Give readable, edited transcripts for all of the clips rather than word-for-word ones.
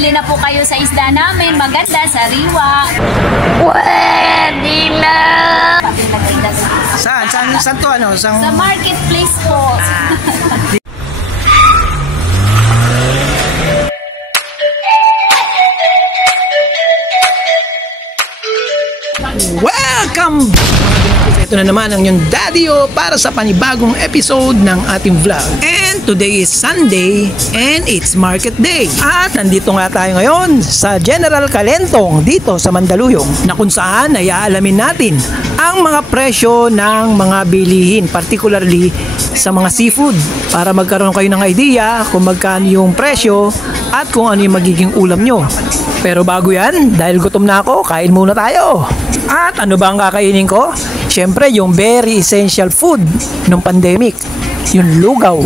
bumili na po kayo sa isda namin. Maganda, sariwa. Pwede na! Saan to ano? Sa marketplace po. Welcome! Ito na naman ang yung Daddy-O para sa panibagong episode ng ating vlog. And today is Sunday and it's market day. At nandito nga tayo ngayon sa General Calentong dito sa Mandaluyong, na kung saan ay aalamin natin ang mga presyo ng mga bilihin, particularly sa mga seafood, para magkaroon kayo ng idea kung magkano yung presyo at kung ano yung magiging ulam nyo. Pero bago yan, dahil gutom na ako, kain muna tayo. At ano ba ang kakainin ko? Siyempre, yung very essential food ng pandemic, yung lugaw.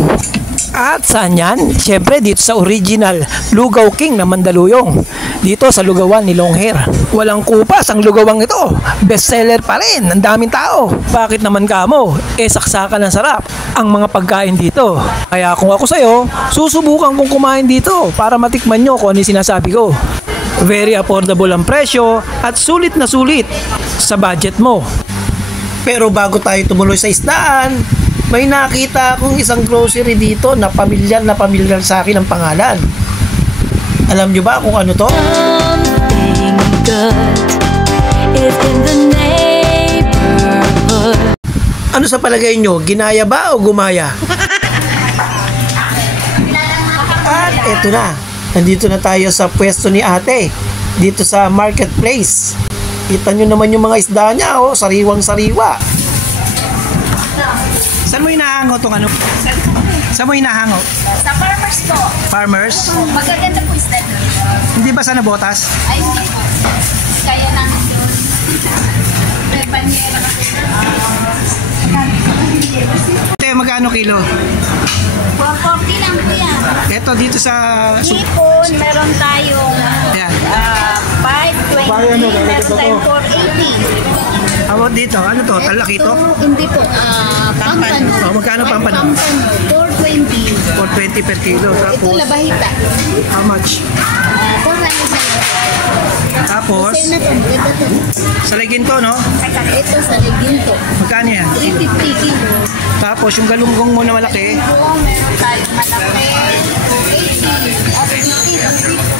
At saan yan? Siyempre, dito sa original Lugaw King ng Mandaluyong. Dito sa lugawan ni Longhair. Walang kupas ang lugawang ito. Bestseller pa rin. Ang daming tao. Bakit naman kamo? Saksakan ng sarap ang mga pagkain dito. Kaya kung ako sa'yo, susubukan kong kumain dito para matikman nyo kung ano yung sinasabi ko. Very affordable ang presyo at sulit na sulit sa budget mo. Pero bago tayo tumuloy sa isdaan, may nakita akong isang grocery dito na pamilyar sa akin ang pangalan. Alam nyo ba kung ano to? Something good is in the neighborhood. Ano sa palagay nyo? Ginaya ba o gumaya? At eto na. Nandito na tayo sa pwesto ni ate. Dito sa marketplace. Kita nyo naman yung mga isda niya, oh. Sariwang-sariwa. Saan mo hinahango itong ano? Saan mo hinahango? Sa farmers po. Farmers? Magaganda po isda. Hindi ba sa nabotas? Ay, hindi po. Kaya namin yun. May banyera. Ate, magkano kilo? 440 lang po yan. Ito dito sa... Hipon, meron tayong Ayan. 520, meron tayong 480. About dito, ano to? Talaki to? Hindi po, pampano. Oh, magkano pampano? 420. 420 per kilo. Ito Tapos, labahita. how much? 400 Tapos, na to, maganda to. sa leginto, no? Ito sa leginto. Magkano yan? 350 kilo. Tapos, yung galunggong mo na malaki, Ito, meron tayong malaki. 280.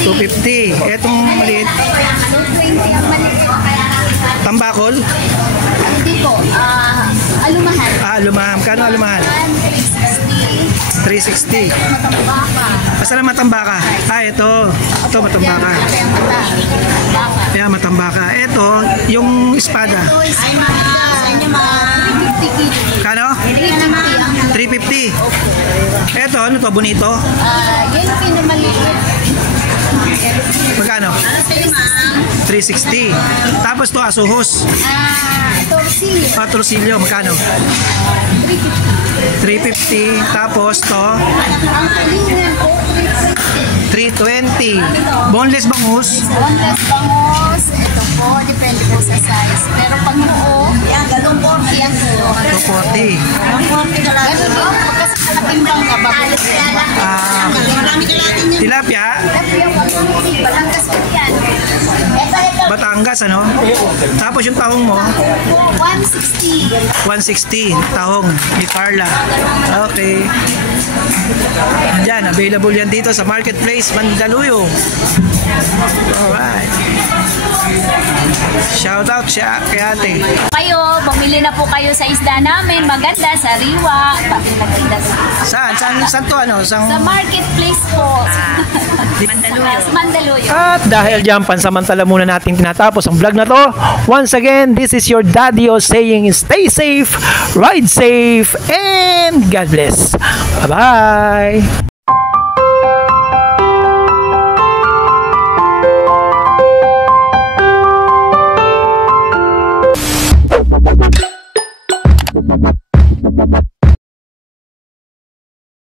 250. Etong maliit, 220 ang maliit. tambakol, Hindi po, alumahan. lumaham. Kano lumahal? 360. 360. Matambaka. Basta na matambaka. Ito. Ito matambaka. Kaya matambaka. Ito, yung espada. Ito is mga 350 kilo. Kano? 350. Ito, ano to? Bonito? Yun yung pinamaliit. Magkano? 360. Tapos to asuhos. Torsillo. Patrosilyo, magkano? 350. Tapos to Ang kalingan po, 320. Boneless bangus. boneless bangus. Ito po, depende po sa size. Pero pag buo, yan, galong 40 yan po. 240. Ganun po, kasi nakatimbang ka, babalik yan. Marami ka natin yan. Tilapia. Tapi yung 150, Batangas po yan. Batangas, ano? Tapos yung tahong mo, 160. 160. Tahong ni Carla. Okay. Yan, available yan dito sa Marketplace Mandaluyong. Alright. Shout out siya kay ate. Kayo, bumili na po kayo sa isda namin. Maganda, sariwa. Pati maganda Saan to ano? sa marketplace po. Mandaluyong. Mandaluyong. At dahil dyan, pansamantala muna natin tinatapos ang vlog na to. Once again, this is your Daddy-O saying stay safe, ride safe, and God bless. Bye-bye!